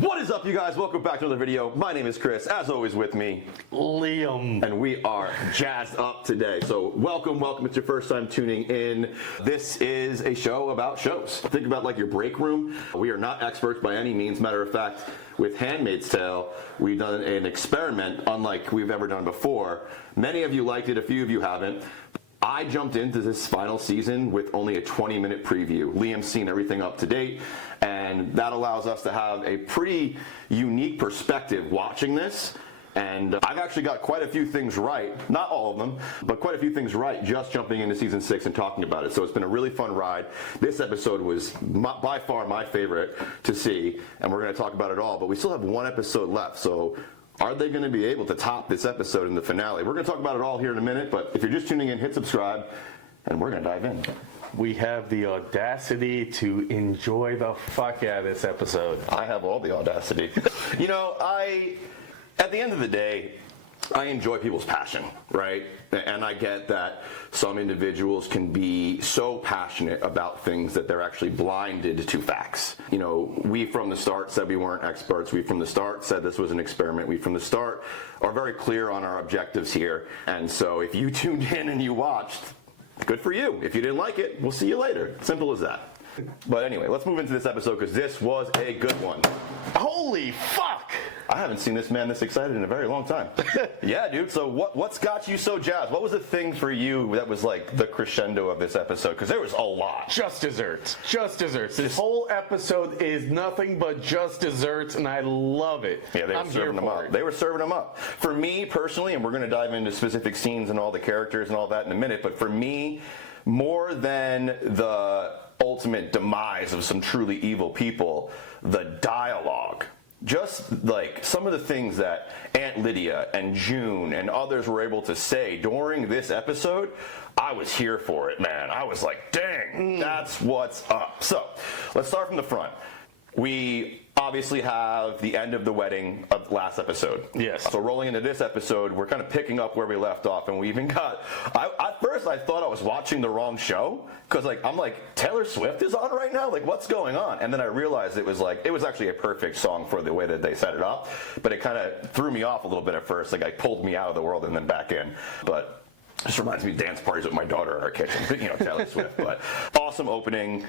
What is up, you guys? Welcome back to another video. My name is Chris, as always with me, Liam. and we are jazzed up today. So welcome. It's your first time tuning in. This is a show about shows. Think about like your break room. We are not experts by any means. Matter of fact, with Handmaid's Tale, we've done an experiment unlike we've ever done before. Many of you liked it, a few of you haven't. I jumped into this final season with only a 20-minute preview. Liam's seen everything up to date, and that allows us to have a pretty unique perspective watching this. And I've actually got quite a few things right, not all of them, but quite a few things right just jumping into season 6 and talking about it. So it's been a really fun ride. This episode was by far my favorite to see, and we're going to talk about it all, but we still have one episode left. So are they going to be able to top this episode in the finale? We're going to talk about it all here in a minute, but if you're just tuning in, hit subscribe, and we're going to dive in. We have the audacity to enjoy the fuck out of this episode. I have all the audacity. You know, at the end of the day, I enjoy people's passion, right? And I get that some individuals can be so passionate about things that they're actually blinded to facts. You know, we from the start said we weren't experts. We from the start said this was an experiment. We from the start are very clear on our objectives here. And so if you tuned in and you watched, good for you. If you didn't like it, we'll see you later. Simple as that. But anyway, let's move into this episode because this was a good one. Holy fuck! I haven't seen this man this excited in a very long time. Yeah, dude. So what's got you so jazzed? What was the thing for you that was like the crescendo of this episode? Because there was a lot. Just desserts. Just desserts. This whole episode is nothing but just desserts, and I love it. Yeah, they were serving them up. They were serving them up. For me personally, and we're going to dive into specific scenes and all the characters and all that in a minute, but for me, more than the ultimate demise of some truly evil people, the dialogue. Just like some of the things that Aunt Lydia and June and others were able to say during this episode, I was here for it, man. I was like, dang, that's what's up. So let's start from the front. We obviously have the end of the wedding of last episode. Yes. So rolling into this episode, we're kind of picking up where we left off, and we even got, at first I thought I was watching the wrong show, because I'm like, Taylor Swift is on right now? Like, what's going on? And then I realized it was actually a perfect song for the way that they set it up, but it kind of threw me off a little bit at first, like I pulled me out of the world and then back in. But just reminds me of dance parties with my daughter in our kitchen, you know, Taylor Swift. But awesome opening.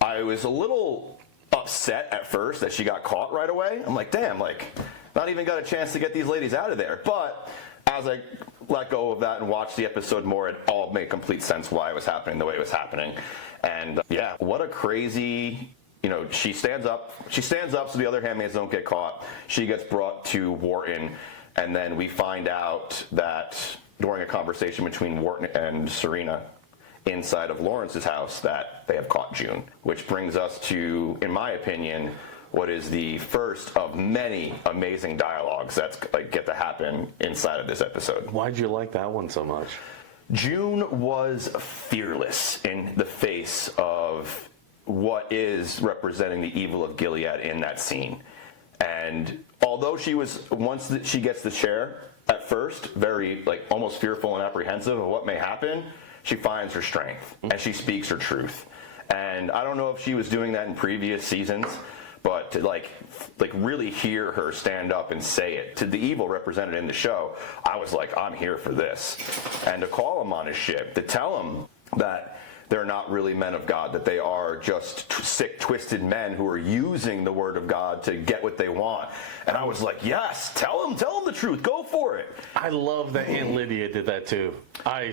I was a little upset at first that she got caught right away. I'm like, damn, like, not even got a chance to get these ladies out of there. But as I let go of that and watched the episode more, it all made complete sense why it was happening the way it was happening. And yeah, what a crazy, you know, she stands up so the other handmaids don't get caught. She gets brought to Wharton, and then we find out that during a conversation between Wharton and Serena inside of Lawrence's house that they have caught June, which brings us to, in my opinion, what is the first of many amazing dialogues that's like get to happen inside of this episode. Why'd you like that one so much? June was fearless in the face of what is representing the evil of Gilead in that scene. And although she was, once she gets the chair, at first, very like almost fearful and apprehensive of what may happen, she finds her strength and she speaks her truth. And I don't know if she was doing that in previous seasons, but to like really hear her stand up and say it to the evil represented in the show, I was like, I'm here for this. And to call him on his ship, to tell him that they're not really men of God, that they are just sick, twisted men who are using the word of God to get what they want. And I was like, yes, tell them the truth, go for it. I love that Aunt Lydia did that too. I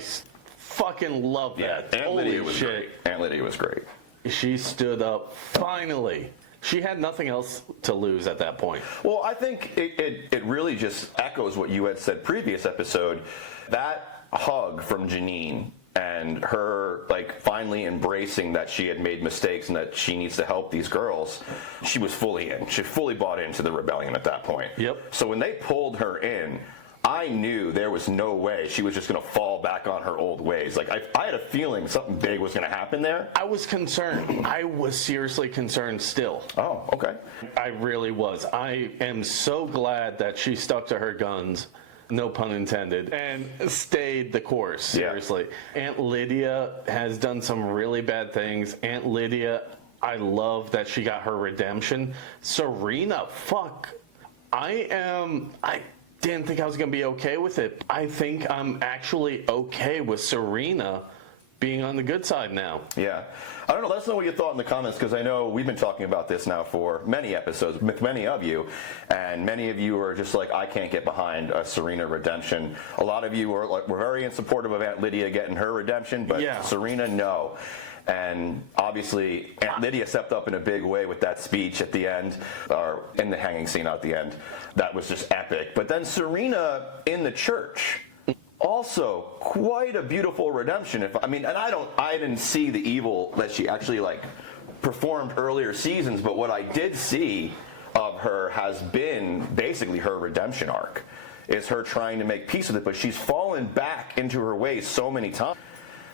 fucking love that. Yeah, Aunt Lydia was great. Aunt Lydia was great. She stood up finally. She had nothing else to lose at that point. Well, I think it really just echoes what you had said previous episode. That hug from Janine and her like finally embracing that she had made mistakes and that she needs to help these girls, she was fully in. She fully bought into the rebellion at that point. Yep. So when they pulled her in, I knew there was no way she was just going to fall back on her old ways. Like, I had a feeling something big was going to happen there. I was concerned. I was seriously concerned still. Oh, okay. I really was. I am so glad that she stuck to her guns, no pun intended, and stayed the course, seriously. Yeah. Aunt Lydia has done some really bad things. Aunt Lydia I love that she got her redemption. Serena, fuck. I didn't think I was going to be okay with it. I think I'm actually okay with Serena being on the good side now. Yeah. I don't know. Let us know what you thought in the comments, because I know we've been talking about this now for many episodes with many of you, and many of you are just like, I can't get behind a Serena redemption. A lot of you were very in supportive of Aunt Lydia getting her redemption, but Serena, no. And obviously, Aunt Lydia stepped up in a big way with that speech at the end, or in the hanging scene at the end. That was just epic. But then Serena in the church, also quite a beautiful redemption. I didn't see the evil that she actually performed earlier seasons, but what I did see of her has been basically her redemption arc. Is her trying to make peace with it, but she's fallen back into her ways so many times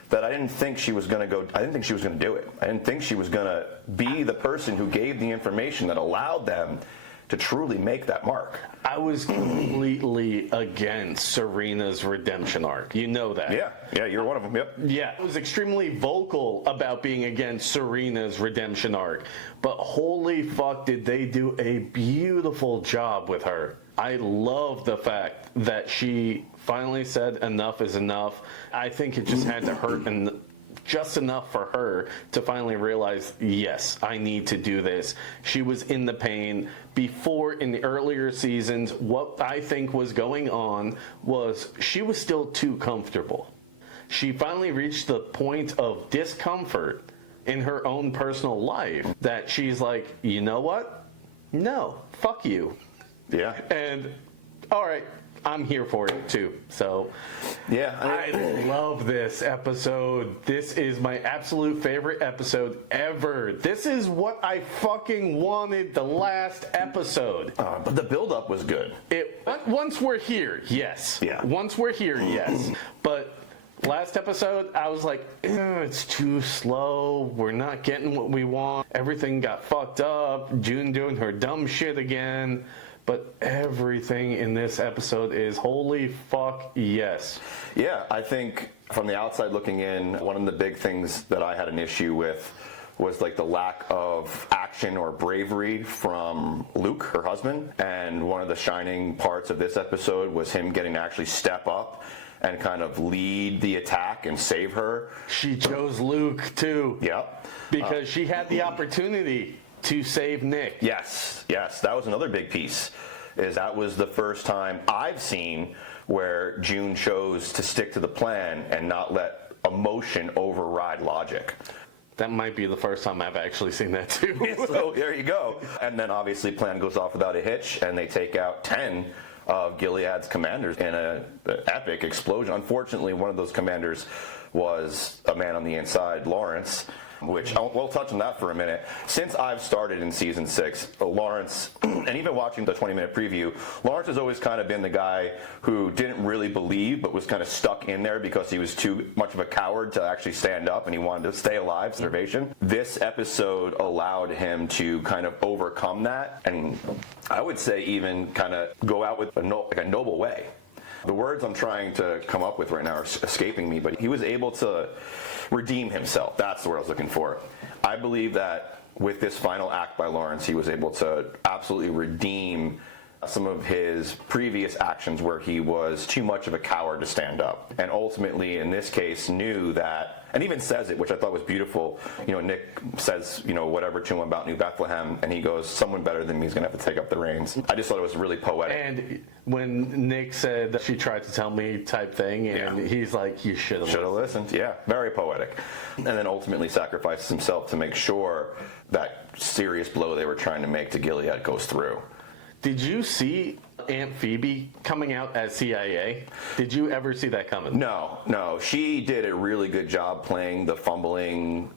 that I didn't think she was going to I didn't think she was going to do it. I didn't think she was going to be the person who gave the information that allowed them to truly make that mark. I was completely against Serena's redemption arc. You know that. Yeah, you're one of them, yep. Yeah, I was extremely vocal about being against Serena's redemption arc. But holy fuck, did they do a beautiful job with her. I love the fact that she finally said enough is enough. I think it just had to hurt and just enough for her to finally realize, yes, I need to do this. She was in the pain. Before, in the earlier seasons, what I think was going on was she was still too comfortable. She finally reached the point of discomfort in her own personal life that she's like, you know what? No, fuck you. Yeah. And, all right, I'm here for it too. So, yeah, I love this episode. This is my absolute favorite episode ever. This is what I fucking wanted the last episode. But the build-up was good. Once we're here, yes. Yeah. Once we're here, yes. But last episode, I was like, it's too slow. We're not getting what we want. Everything got fucked up. June doing her dumb shit again. But everything in this episode is holy fuck yes. Yeah, I think from the outside looking in, one of the big things that I had an issue with was the lack of action or bravery from Luke, her husband. And one of the shining parts of this episode was him getting to actually step up and kind of lead the attack and save her. She chose Luke too. Yep. Because she had the opportunity to save Nick. Yes, that was another big piece. That was the first time I've seen where June chose to stick to the plan and not let emotion override logic. That might be the first time I've actually seen that too. So there you go. And then obviously plan goes off without a hitch, and they take out 10 of Gilead's commanders in an epic explosion. Unfortunately, one of those commanders was a man on the inside, Lawrence, which we'll touch on that for a minute. Since I've started in season 6, Lawrence, and even watching the 20-minute preview, Lawrence has always kind of been the guy who didn't really believe, but was kind of stuck in there because he was too much of a coward to actually stand up, and he wanted to stay alive, starvation. This episode allowed him to kind of overcome that, and I would say even kind of go out with a noble way. The words I'm trying to come up with right now are escaping me, but he was able to redeem himself. That's the word I was looking for. I believe that with this final act by Lawrence, he was able to absolutely redeem some of his previous actions where he was too much of a coward to stand up. And ultimately, in this case, knew that, and even says it, which I thought was beautiful. Nick says, whatever to him about New Bethlehem, and he goes, someone better than me is going to have to take up the reins. I just thought it was really poetic. And when Nick said, she tried to tell me type thing, and he's like, you should have listened. Yeah, very poetic. And then ultimately sacrifices himself to make sure that serious blow they were trying to make to Gilead goes through. Did you see Aunt Phoebe coming out as CIA? Did you ever see that coming? No. She did a really good job playing the fumbling,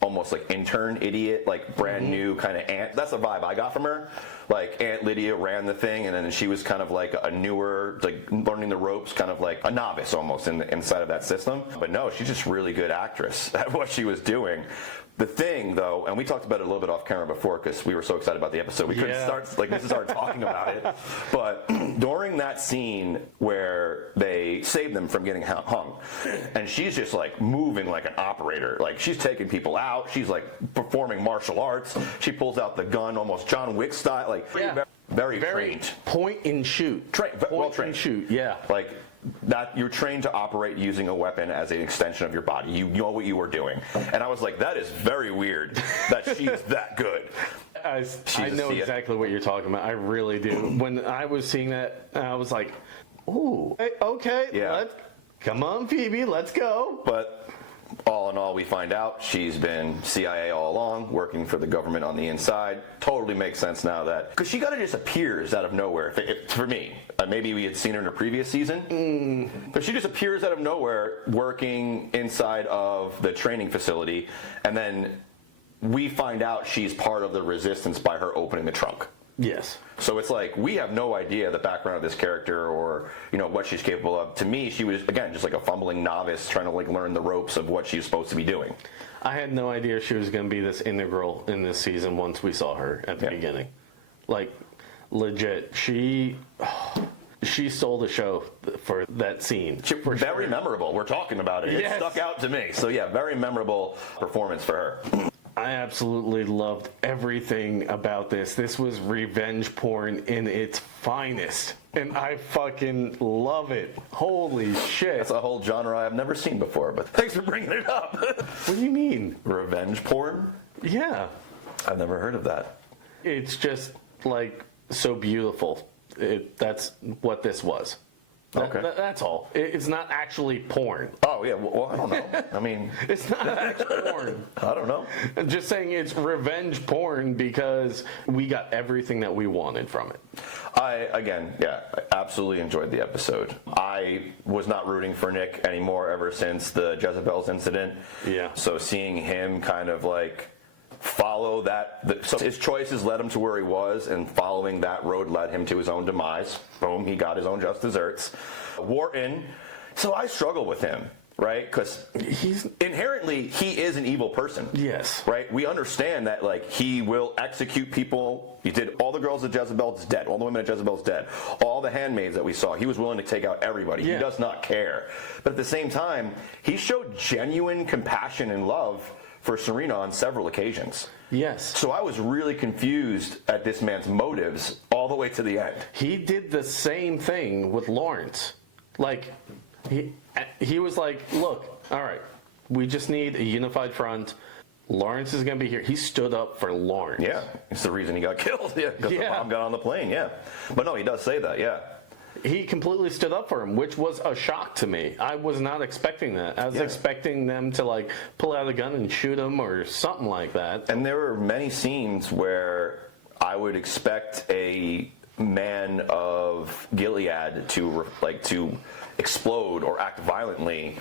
almost intern idiot, brand new kind of aunt. That's the vibe I got from her. Aunt Lydia ran the thing, and then she was kind of a newer, learning the ropes, kind of a novice almost inside of that system. But no, she's just really good actress at what she was doing. The thing, though, and we talked about it a little bit off camera before because we were so excited about the episode, we couldn't start talking about it. But during that scene where they saved them from getting hung, and she's just like moving like an operator, like she's taking people out, she's like performing martial arts, she pulls out the gun almost John Wick style, like very trained. Point and shoot. Well trained. Shoot, yeah. Like that, you're trained to operate using a weapon as an extension of your body. You know what you were doing. And I was like, that is very weird that she's that good. I know exactly what you're talking about. I really do. When I was seeing that, I was like, ooh, okay, come on, Phoebe, let's go. But all in all, we find out she's been CIA all along, working for the government on the inside. Totally makes sense now that, because she kind of just appears out of nowhere. For me, maybe we had seen her in a previous season, but she just appears out of nowhere, working inside of the training facility, and then we find out she's part of the resistance by her opening the trunk. Yes. So it's like, we have no idea the background of this character or, what she's capable of. To me, she was, again, just like a fumbling novice trying to like learn the ropes of what she's supposed to be doing. I had no idea she was going to be this integral in this season once we saw her at the beginning. Like, legit, she stole the show for that scene. Very memorable. We're talking about it. Yes. It stuck out to me. So yeah, very memorable performance for her. I absolutely loved everything about this. This was revenge porn in its finest. And I fucking love it. Holy shit. That's a whole genre I've never seen before, but thanks for bringing it up. What do you mean? Revenge porn? Yeah. I've never heard of that. It's just, like, so beautiful. That's what this was. Okay. That's all. It's not actually porn. Oh, yeah. Well, I don't know. I mean... It's not actual porn. I don't know. I'm just saying it's revenge porn because we got everything that we wanted from it. I absolutely enjoyed the episode. I was not rooting for Nick anymore ever since the Jezebel's incident. Yeah. So seeing him kind of like follow that, so his choices led him to where he was, and following that road led him to his own demise. Boom, he got his own just desserts. Wharton, so I struggle with him, right? Because he's inherently, he is an evil person. Yes. Right? We understand that, like, he will execute people. He did all the girls at Jezebel's dead. All the women at Jezebel's dead. All the handmaids that we saw, he was willing to take out everybody. Yeah. He does not care. But at the same time, he showed genuine compassion and love for Serena on several occasions. Yes. So I was really confused at this man's motives all the way to the end. He did the same thing with Lawrence. Like, he was like, look, all right, we just need a unified front. Lawrence is going to be here. He stood up for Lawrence. Yeah, it's the reason he got killed. Yeah, because the bomb got on the plane. Yeah. But no, he does say that, yeah. He completely stood up for him, which was a shock to me. I was not expecting that. I was expecting them to, like, pull out a gun and shoot him or something like that. And there were many scenes where I would expect a man of Gilead to explode or act violently,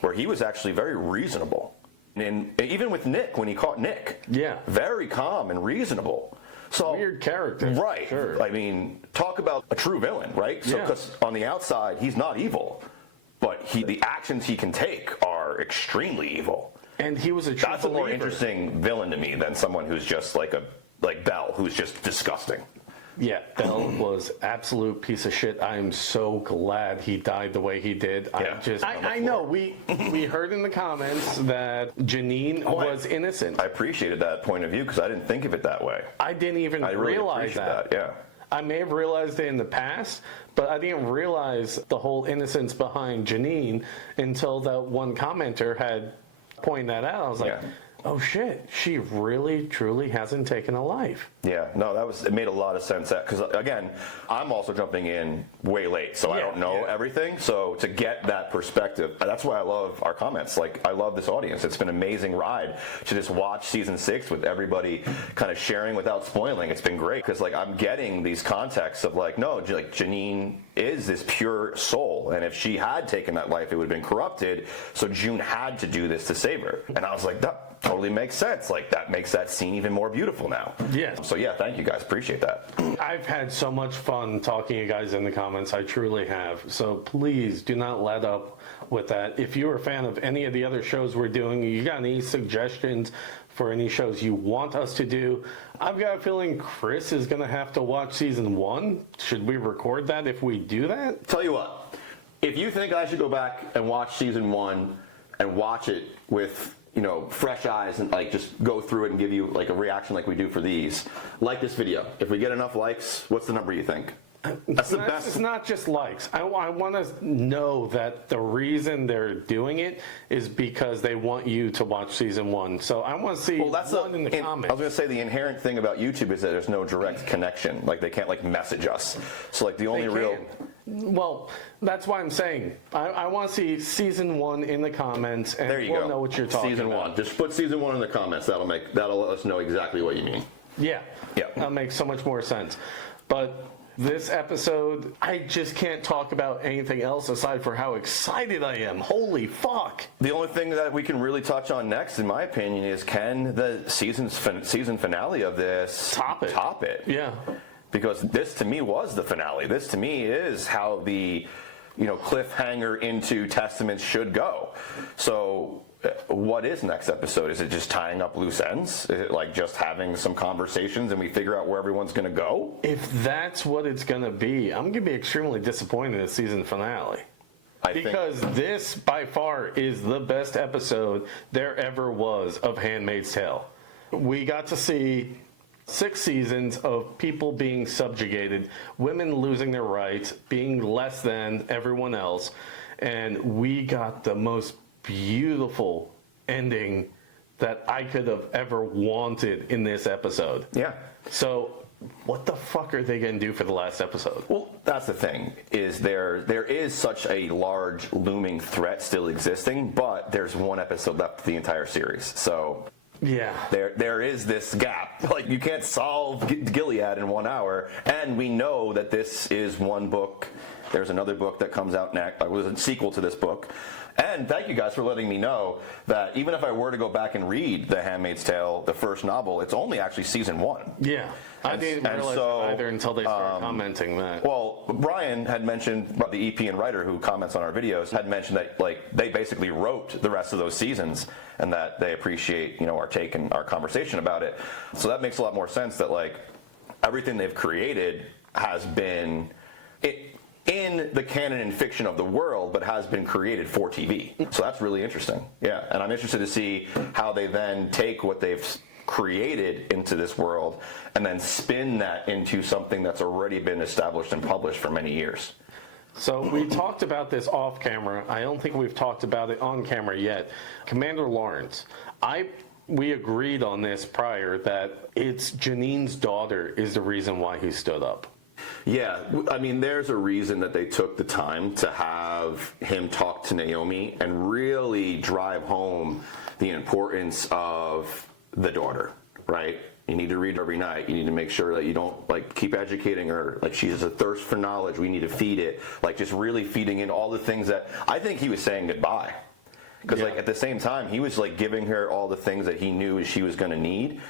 where he was actually very reasonable. And even with Nick, when he caught Nick, very calm and reasonable. So, weird character. Right. Sure. I mean, talk about a true villain, right? So, because on the outside, he's not evil, but the actions he can take are extremely evil. And he was a true That's believer. A more interesting villain to me than someone who's just like Belle, who's just disgusting. Yeah, Belle was absolute piece of shit. I'm so glad he died the way he did. Yeah. I know we heard in the comments that Janine was innocent. I appreciated that point of view because I didn't think of it that way. I didn't even realize that. Yeah. I may have realized it in the past, but I didn't realize the whole innocence behind Janine until that one commenter had pointed that out. I was like, oh shit, she really, truly hasn't taken a life. Yeah, no, it made a lot of sense. Because again, I'm also jumping in way late, so I don't know everything. So to get that perspective, that's why I love our comments. Like, I love this audience. It's been an amazing ride to just watch season 6 with everybody kind of sharing without spoiling. It's been great because, like, I'm getting these contexts of like, no, like Janine is this pure soul, and if she had taken that life, it would have been corrupted. So June had to do this to save her, and I was like, that totally makes sense. Like, that makes that scene even more beautiful now. Yeah. So yeah, thank you guys. Appreciate that. I've had so much fun talking to you guys in the comments. I truly have. So please do not let up with that. If you're a fan of any of the other shows we're doing, you got any suggestions, for any shows you want us to do. I've got a feeling Chris is going to have to watch season 1. Should we record that if we do that? Tell you what, if you think I should go back and watch season 1 and watch it with, fresh eyes and like just go through it and give you like a reaction like we do for these, like this video. If we get enough likes, what's the number you think? That's the best. It's not just likes. I want to know that the reason they're doing it is because they want you to watch season 1. So I want to see in the comments. I was going to say the inherent thing about YouTube is that there's no direct connection. Like they can't like message us. So like the only real. Well, that's why I'm saying I want to see season 1 in the comments, and there you we'll go. know what you're talking season about. 1. Just put season 1 in the comments. That'll let us know exactly what you mean. Yeah. That makes so much more sense. But this episode, I just can't talk about anything else aside for how excited I am. Holy fuck. The only thing that we can really touch on next, in my opinion, is can the season finale of this top it? Yeah. Because this to me was the finale. This to me is how the cliffhanger into Testaments should go. So what is next episode? Is it just tying up loose ends? Is it like just having some conversations and we figure out where everyone's going to go? If that's what it's going to be, I'm going to be extremely disappointed in the season finale. Because this, by far, is the best episode there ever was of Handmaid's Tale. We got to see 6 seasons of people being subjugated, women losing their rights, being less than everyone else, and we got the most beautiful ending that I could have ever wanted in this episode. Yeah. So what the fuck are they going to do for the last episode? Well, that's the thing, is there is such a large looming threat still existing, but there's 1 episode left of the entire series. So yeah, there is this gap. Like you can't solve Gilead in 1 hour, and we know that this is 1 book. There's another book that comes out next. It was a sequel to this book. And thank you guys for letting me know that even if I were to go back and read The Handmaid's Tale, the first novel, it's only actually season 1. Yeah. I didn't realize that either until they started commenting that. Well, Brian had mentioned, the EP and writer who comments on our videos, had mentioned that they basically wrote the rest of those seasons and that they appreciate our take and our conversation about it. So that makes a lot more sense that everything they've created has been in the canon and fiction of the world, but has been created for TV. So that's really interesting. Yeah, and I'm interested to see how they then take what they've created into this world and then spin that into something that's already been established and published for many years. So we talked about this off camera. I don't think we've talked about it on camera yet. Commander Lawrence, we agreed on this prior that it's Janine's daughter is the reason why he stood up. Yeah, I mean, there's a reason that they took the time to have him talk to Naomi and really drive home the importance of the daughter, right? You need to read her every night. You need to make sure that you don't keep educating her. She has a thirst for knowledge. We need to feed it. Just really feeding in all the things that I think he was saying goodbye. Because at the same time, he was giving her all the things that he knew she was going to need.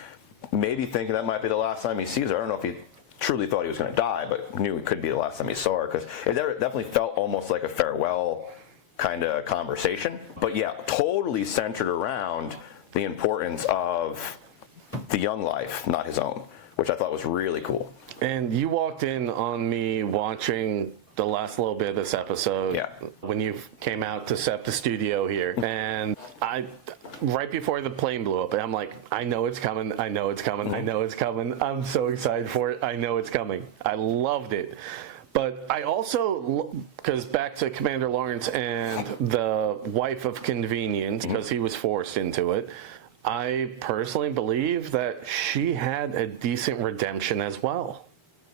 Maybe thinking that might be the last time he sees her. I don't know if he truly thought he was going to die, but knew it could be the last time he saw her, because it definitely felt almost like a farewell kind of conversation. But yeah, totally centered around the importance of the young life, not his own, which I thought was really cool. And you walked in on me watching the last little bit of this episode when you came out to set the studio here, and right before the plane blew up, I'm like, I know it's coming, I know it's coming, I know it's coming. I'm so excited for it. I know it's coming. I loved it. But I also, because back to Commander Lawrence and the wife of convenience, because he was forced into it, I personally believe that she had a decent redemption as well.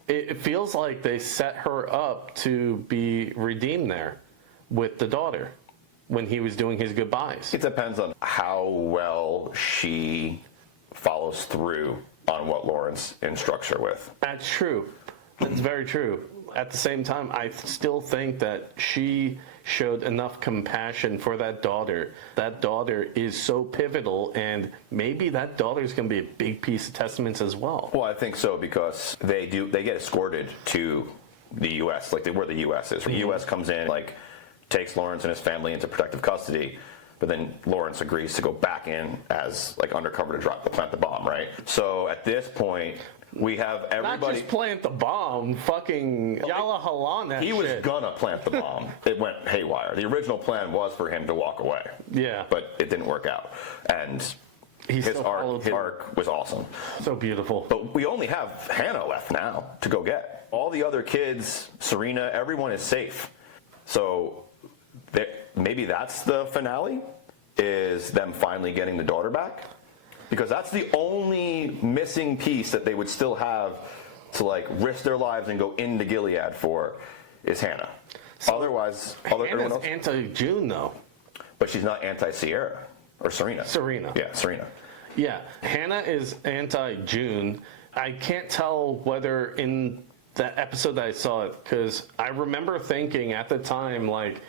It feels like they set her up to be redeemed there with the daughter when he was doing his goodbyes. It depends on how well she follows through on what Lawrence instructs her with. That's true. That's very true. At the same time, I still think that she showed enough compassion for that daughter. That daughter is so pivotal, and maybe that daughter is going to be a big piece of Testaments as well. Well, I think so, because they get escorted to the U.S., where the U.S. is. The U.S. comes in, takes Lawrence and his family into protective custody. but then Lawrence agrees to go back in as like undercover to plant the bomb, right? So at this point, we have everybody. Not just plant the bomb, fucking Yala Halan that He shit. was gonna plant the bomb. It went haywire. The original plan was for him to walk away. Yeah. But it didn't work out. And his arc was awesome. So beautiful. But we only have Hannah left now to go get. All the other kids, Serena, everyone is safe. So maybe that's the finale, is them finally getting the daughter back. Because that's the only missing piece that they would still have to like risk their lives and go into Gilead for is Hannah. So otherwise, everyone else. Anti-June though. But she's not anti-Sierra or Serena. Yeah, Serena. Yeah, Hannah is anti-June. I can't tell whether in the episode that I saw it, because I remember thinking at the time, like,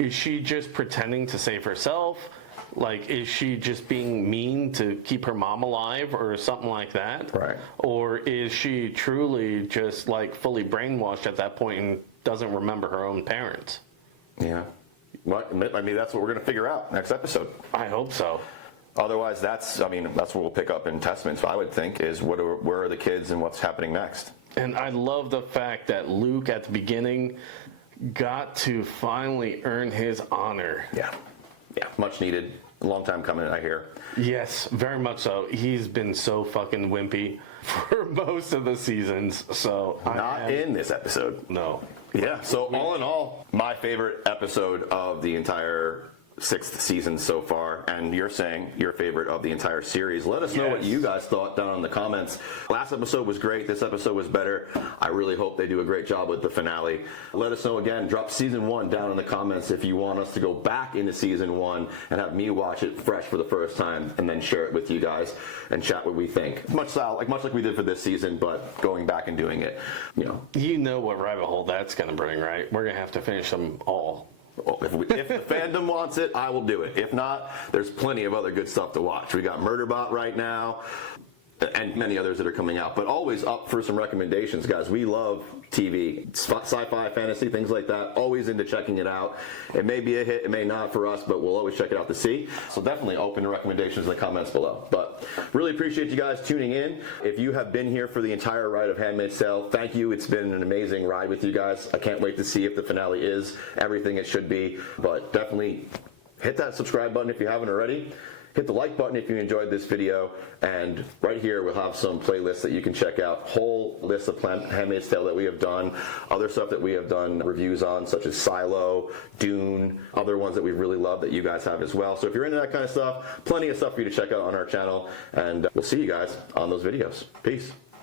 is she just pretending to save herself? Like, is she just being mean to keep her mom alive or something like that? Right. Or is she truly just, like, fully brainwashed at that point and doesn't remember her own parents? Yeah. Well, I mean, that's what we're going to figure out next episode. I hope so. Otherwise, that's what we'll pick up in Testaments, I would think, is where are the kids and what's happening next. And I love the fact that Luke, at the beginning, got to finally earn his honor. Yeah. Yeah, much needed. A long time coming, I hear. Yes, very much so. He's been so fucking wimpy for most of the seasons. So Not in this episode. No. Yeah, so all in all, my favorite episode of the entire 6th season so far, and you're saying your favorite of the entire series. Let us know what you guys thought down in the comments. Last episode was great. This episode was better. I really hope they do a great job with the finale. Let us know again. Drop season 1 down in the comments if you want us to go back into season 1 and have me watch it fresh for the first time and then share it with you guys and chat what we think. Much like we did for this season, but going back and doing it, You know what rabbit hole that's going to bring, right? We're going to have to finish them all. If the fandom wants it, I will do it. If not, there's plenty of other good stuff to watch. We got Murderbot right now, and many others that are coming out. But always up for some recommendations, guys. We love TV, sci-fi, fantasy, things like that. Always into checking it out. It may be a hit, it may not for us, but we'll always check it out to see. So definitely open to recommendations in the comments below. But really appreciate you guys tuning in. If you have been here for the entire ride of Handmaid's Tale, thank you. It's been an amazing ride with you guys. I can't wait to see if the finale is everything it should be. But definitely hit that subscribe button if you haven't already. Hit the like button if you enjoyed this video, and right here we'll have some playlists that you can check out. Whole list of Handmaid's Tale that we have done, other stuff that we have done reviews on, such as Silo, Dune, other ones that we really love that you guys have as well. So if you're into that kind of stuff, plenty of stuff for you to check out on our channel, and we'll see you guys on those videos. Peace.